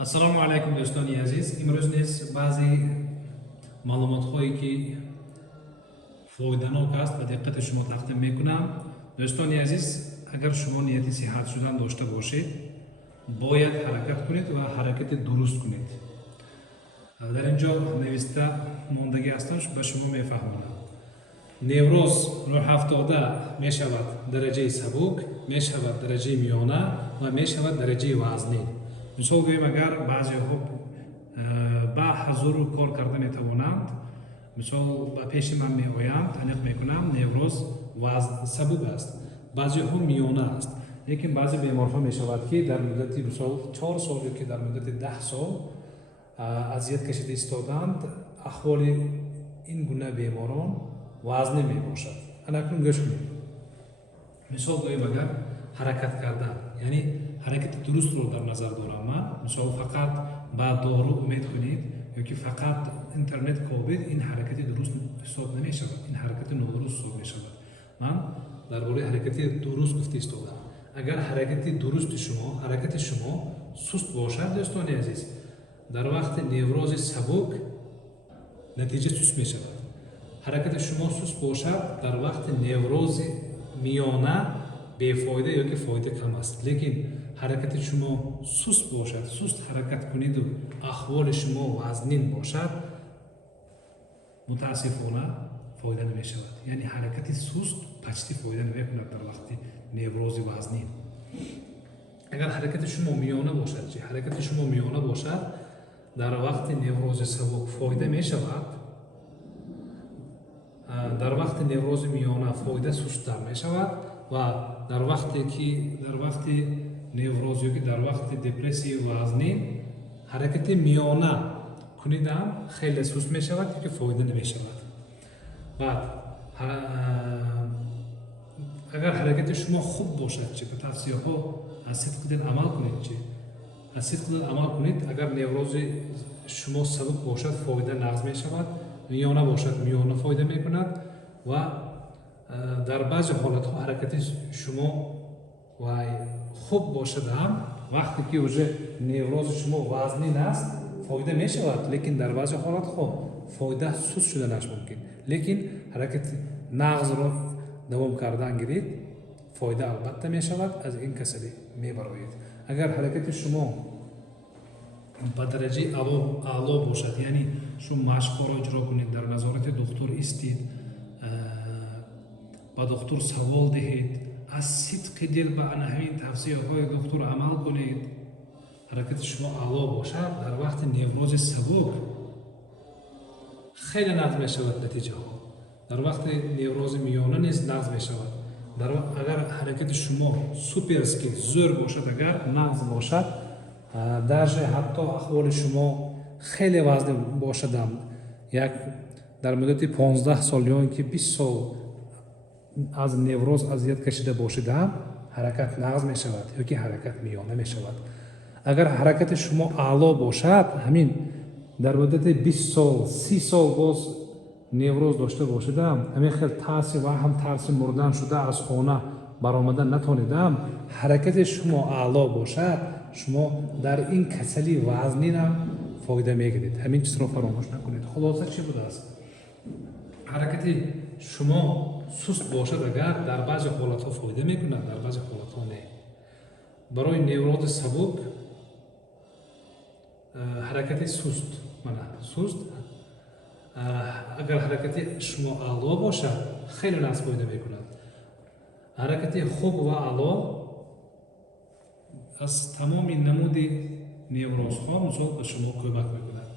ассалому алайкум дӯстони азиз. имрӯз низ баъзе маълумотҳое ки фоиданок аст ба диққати шумо тақдим мекунам. дӯстони азиз, агар шумо нияти сиҳат шудан дошта бошед, бояд ҳаракат кунед ва ҳаракати дуруст кунед. дар ин ҷо нависта мондагӣ ҳастам, ба шумо мефаҳмонам. невроз роҳафтода мешавад дараҷаи сабук, мешавад дараҷаи миёна ва мешавад дараҷаи вазнин. мисол гӯем, агар баъзеҳо ба ҳазору кор карда метавонанд, мисол ба пеши ман меоянд, таниқ мекунам, невроз сабук аст, баъзеҳо миёна аст. лекин баъзе беморҳо мешавад ки дар муддати мисол 4 сол ёки дар муддати 10 сол азият кашида истоданд. аҳволи ин гуна беморон вазнин мебошад. анакун гӯш кунед. мисол гӯем, агар ҳаракат кардан, яъне ҳаракати дурустро дар назар дорам ман. мисол фақат ба дору умед кунед ёки фақат интернет кобед, ин ҳаракати дуруст ҳисоб намешавад, ин ҳаракати нодуруст ҳисоб мешавад. ман дар бораи ҳаракати дуруст гуфта истодам. агар ҳаракати дурусти шумо, ҳаракати шумо суст бошад, дӯстони азиз, дар вақти неврози сабук натиҷа суст мешавад. ҳаракати шумо суст бошад, дар вақти неврози миёна бефоида ёки фоида кам аст. лекин ҳаракати шумо суст бошад, суст ҳаракат куниду аҳволи шумо вазнин бошад, мутаассифона фоида намешавад. яъне ҳаракати суст пачти фоида намекунад дар вақти неврози вазнин. агар ҳаракати шумо миёна бошад, ҳаракати шумо миёна бошад, дар вақти неврози сабук фоида мешавад. дар вақти неврози миёна фоида сусттар мешавад ва дар вақти невроз ёки дар вақти депрессияи вазнин ҳаракати миёна кунидам хеле суст мешавад ёки фоида намешавад. баъд агар ҳаракати шумо хуб бошад, ба тавсияҳо аз сидқи дил амал кунед, аз сидқи дил амал кунед. агар неврози шумо сабук бошад, фоида нағз мешавад, миёна бошад, миёна фоида мекунад ва дар баъзе ҳолатҳо ҳаракати шумо хуб бошадам, вақте ки уже неврози шумо вазнин аст, фоида мешавад, лекин дар баъзе ҳолатҳо фоида суст шуданаш мумкин. лекин ҳаракати нағзро давом кардан гиред, фоида албатта мешавад, аз ин касалӣ мебароед. агар ҳаракати шумо ба дараҷаи аъло бошад, яъне шумо машқҳоро иҷро кунед, дар назорати духтур истед, ба духтур савол диҳед, аз сидқи дил ба ҳамин тавсияҳои духтур амал кунед, ҳаракати шумо аъло бошад, дар вақти неврози сабук хеле нағз мешавад натиҷаҳо. дар вақти неврози миёна низ нағз мешавад. агар ҳаракати шумо суперски зӯр бошад, агар нағз бошад, даже ҳатто аҳволи шумо хеле вазнин бошадам, дар муддати 15 сол ё ки 20 сол аз невроз азият кашида бошидам, ҳаракат нағз мешавад ёки ҳаракат миёна мешавад. агар ҳаракати шумо аъло бошад, ҳамин дар муддати 20 сол 30 сол боз невроз дошта бошидам, ҳамин хел тарси ваҳм, тарси мурдан шуда аз хона баромадан натонидам, ҳаракати шумо аъло бошад, шумо дар ин касали вазнинам фоида мегиред. ҳамин чизро фаромӯш накунед. хулоса чӣ будааст? ҳаракати шумо суст бошад, агар дар баъзе ҳолатҳо фоида мекунад, дар баъзе ҳолатҳо не. барои неврози сабук ҳаракати суст, агар ҳаракати шумо аъло бошад, хеле нағз фоида мекунад. ҳаракати хуб ва аъло аз тамоми намуди неврозҳо мисол ба шумо кӯмак мекунад.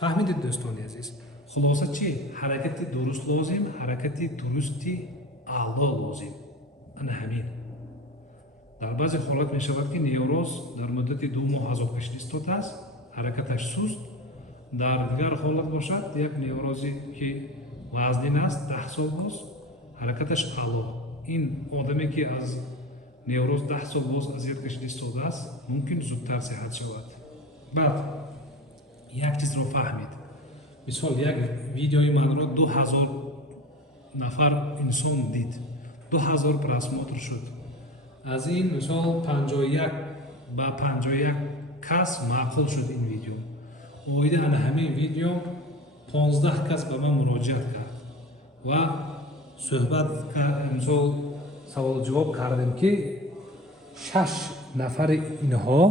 фаҳмидед дӯстони азиз? хулоса чӣ? ҳаракати дуруст лозим, ҳаракати дурусти аъло лозим. ана ҳамин. дар баъзе ҳолат мешавад ки невроз дар муддати 2 моҳ аз оқишин истодааст, ҳаракаташ суст. дар дигар ҳолат бошад, як неврози ки вазнин аст, 10 сол боз, ҳаракаташ аъло. ин одаме ки аз невроз 10 сол боз азият кашида истодааст, мумкин зудтар сиҳат шавад. баъд як чизро фаҳмед. мисол, як видеои манро 2000 нафар инсон дид, 2000 просмотр шуд. аз ин мисол 51 ба 51 кас маъқул шуд ин видео. оида ана ҳамин видео 15 кас ба ман муроҷиат кард ва суҳбат мисол саволу-ҷавоб кардем ки 6 нафари инҳо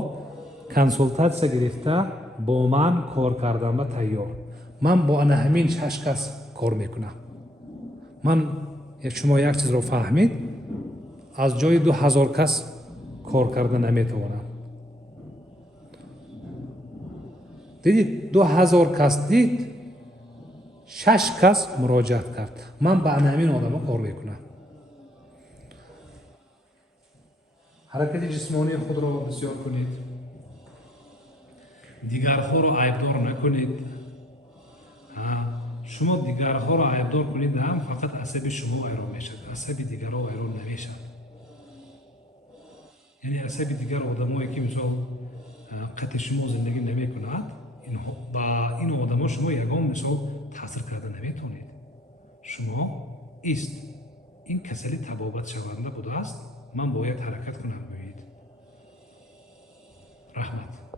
консултатсия гирифта бо ман кор кардан ба тайёр. ман бо ана ҳамин 6 кас кор мекунам. ман шумо як чизро фаҳмед, аз ҷои 2000 кас кор карда наметавонам. дидид 2000 кас дид, 6 кас муроҷиат кард. ман ба ана ҳамин одамо кор мекунам. ҳаракати ҷисмонии худро бисёр кунед. дигарҳоро айбдор накунед. шумо дигарҳоро айбдор кунед, ҳам фақат асаби шумо вайрон мешавад, асаби дигарҳо вайрон намешавад. яъне асаби дигар одамое ки мисол қати шумо зиндагӣ намекунад, ба ин одамо шумо ягон мисол таъсир карда наметавонед. шумо ист ин касали табобатшаванда будааст, ман бояд ҳаракат кунам гӯед. раҳмат.